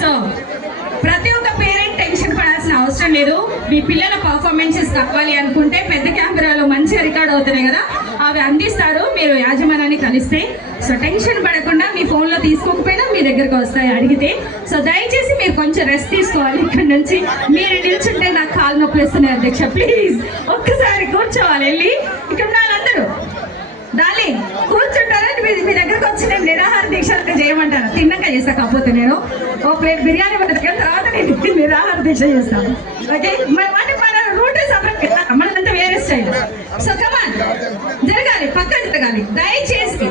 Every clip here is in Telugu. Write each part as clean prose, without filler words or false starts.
సో ప్రతి ఒక్క పేరెంట్ టెన్షన్ పడాల్సిన అవసరం లేదు. మీ పిల్లల పర్ఫార్మెన్సెస్ కావాలి అనుకుంటే పెద్ద కెమెరాలో మంచిగా రికార్డ్ అవుతున్నాయి కదా, అవి అందిస్తారు మీరు యాజమాన్యాన్ని కలిస్తే. సో టెన్షన్ పడకుండా మీ ఫోన్లో తీసుకోకపోయినా మీ దగ్గరకు వస్తాయి అడిగితే. సో దయచేసి మీరు కొంచెం రెస్ట్ తీసుకోవాలి. ఇక్కడ నుంచి మీరు నిల్చుంటే నాకు కాలు నొప్పి వేస్తున్నాయి అధ్యక్ష, ప్లీజ్ ఒక్కసారి కూర్చోవాలి. వెళ్ళి ఇక్కడ వాళ్ళందరూ డార్లింగ్ కూర్చుంటారా? మీ దగ్గరకు వచ్చి నేను నిరాహార దీక్ష చేయమంటారా? తిన్నాక చేస్తా, కాకపోతే నేను ఓ ప్లేట్ బిర్యానీ పట్టుకున్న తర్వాత నేను నిరాహార దీక్ష చేస్తాను. ఓకే, మన రూట్ సపరేట్ కదా, మనదంతా వేరే స్టైల్. సో కమాన్ జరగాలి, పక్కన జరగాలి దయచేసి.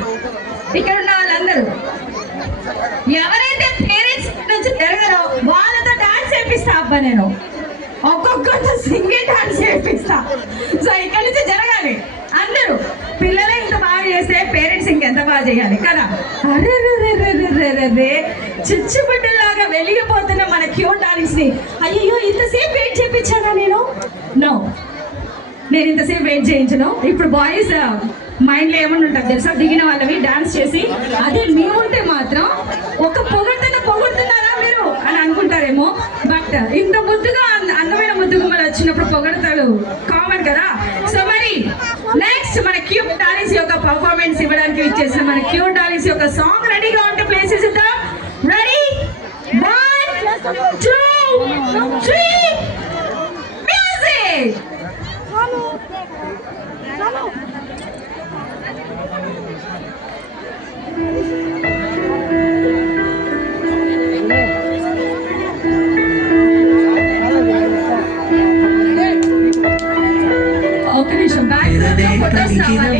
ఇక్కడ ఉన్న వాళ్ళందరూ ఎవరైతే పేరెంట్స్ నుంచి జరగరో వాళ్ళతో డాన్స్ చేపిస్తా అబ్బా, నేను ఒక్కొక్కరితో సింగిల్ డాన్స్ చేపిస్తా. సో ఇక్కడ నుంచి జరగాలి అందరూ. పిల్లలే ఇంత బాగా చేస్తే పేరెంట్స్ ఇంకెంత బాగా చేయాలి కదా. అరే చిచ్చుబిడ్డలాగా వెలిగిపోతున్న మన క్యూట్ డార్లింగ్స్ ని అయ్యో ఇంతసేపు వెయిట్ చేయించానా నేను? నో, నేను ఇంతసేపు వెయిట్ చేయించను. ఇప్పుడు బాయ్స్ మైండ్లో ఏమన్నా ఉంటుంది తెలుసా, దిగిన వాళ్ళవి డాన్స్ చేసి అదే మేము ఉంటే మాత్రం ఒక పొగడుతున్నారా మీరు అని అనుకుంటారేమో. బట్ ఇంత ముద్దుగా అందమైన ముద్దుగుమ్మలు వచ్చినప్పుడు పొగడతాడు కామన్ కదా. సో మరి నెక్స్ట్ మన క్యూట్ డార్లింగ్స్ యొక్క పర్ఫార్మెన్స్ ఇవ్వడానికి ఇచ్చేసిన మన క్యూట్ డార్లింగ్స్ యొక్క సాంగ్ రెడీగా ఉంటే ప్లేసెస్ ఇద్దాం. Ready, 1 2 3 music.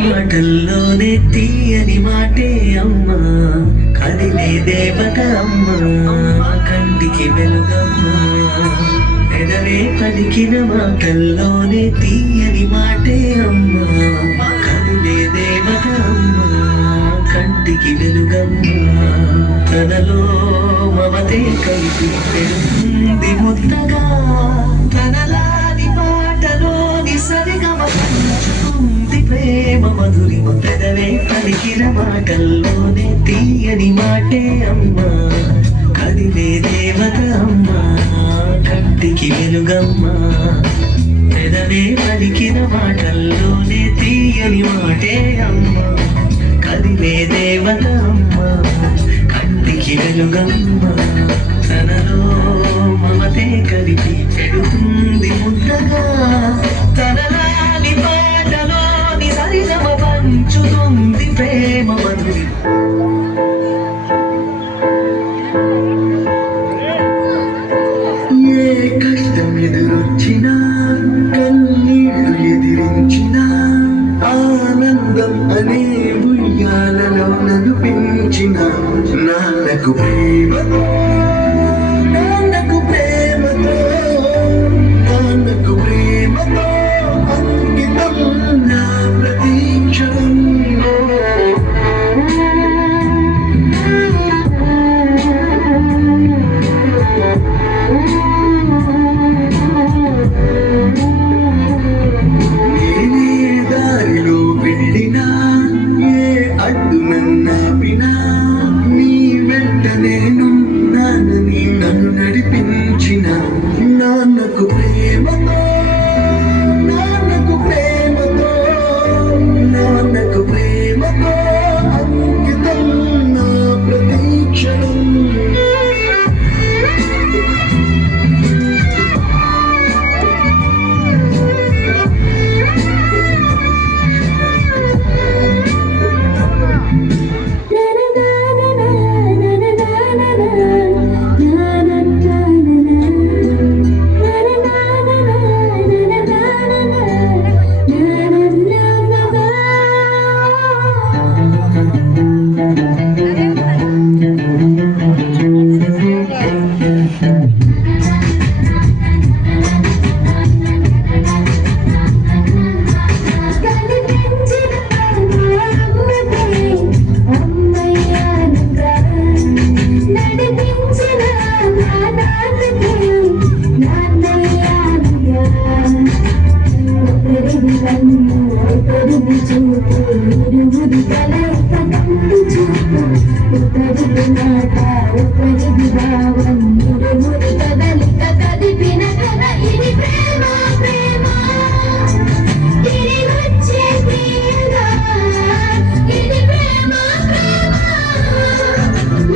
మాటల్లోనే తీయని మాటే అమ్మ, కదిలే దేవత అమ్మ, కంటికి వెలుగమ్మ. పెదవే పలికిన మాటల్లోనే తీయని మాటే అమ్మ, కదిలే దేవత అమ్మ, కంటికి వెలుగమ్మ. తనలో మమతే కలిపి పెరుంది ముద్దగా, తనలాని పాటలోని సరిగమ పంచుకుంది ప్రేమ మధురిమ. పెదవే పలికిన మాటల్లోనే తీయని మాటే అమ్మ, కదిలే దేవత అమ్మ, కంటికి వెలుగమ్మ. పెదవే పలికిన మాటల్లోనే తీయని మాటే అమ్మ, కదిలే దేవత అమ్మ, కంటికి వెలుగమ్మ. తనలో మమతే కలిపి పెడుతుంది ముద్దగా, తనలాని పాటలోని సరిగమ పంచుతుంది ప్రేమ మధురి. ఏ కష్టం ఎదురొచ్చినా, కన్నీళ్లు ఎదిరించినా, ఆనందం అనే ఉయ్యాలలో నన్ను పెంచిన నాన్నకు ప్రేమతో, నాన్నకు ప్రేమతో, నాన్నకు ప్రేమతో అంకితం నా ప్రతీక్షణం. నేనే దారిలో వెళ్ళినా, ఏ అడ్డు నన్నాపినా, నీ వెంట నేనున్నా ఒకరికి మాట ఒకరికి భావం ఇరువురి కదలిక కదిపిన కథ ఇది ప్రేమ ప్రేమ తిరిగి వచ్చే ప్రియుగా ఇది ప్రేమ ప్రేమ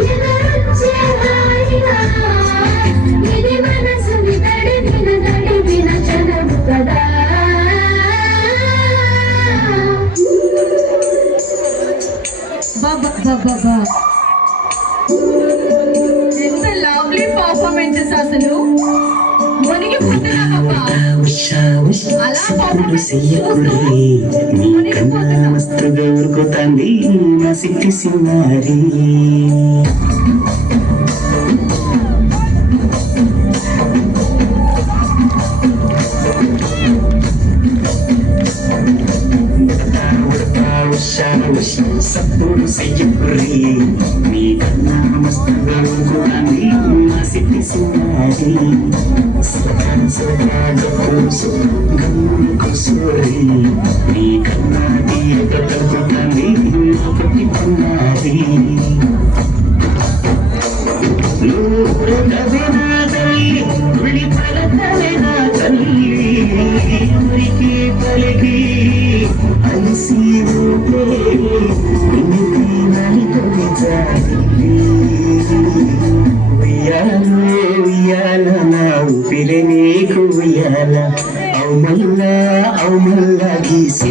ఎదురొచ్చే హాయిగా ఇది మనసుని తడిపిన చదువు కదా. ఎంత లవ్లీ పర్ఫార్మెన్సెస్ అసలు మునిగిపోతున్నా పాపా అలా పర్ఫార్మెన్స్ మస్తుగా ఉరుకుతాంది నా సిట్టి సిన్నారి సప్పుడు చెయ్యకుర్రి నీ కన్నా మస్తుగా ఉరుకుతాంది నా సిట్టి సిన్నారి కూసోరి నీ కన్నా తీయక తగ్గుతుంది నా పట్టుకున్నది నా తల్లి ఉడి పలకలే నా తల్లి ఊరికి పలికి అలసి ఉంటే ఇంటికి నలికొని జాలి ఉయ్యాల నా ఊపిరి నీకు ఉయ్యాల అవుమల్లా గీసి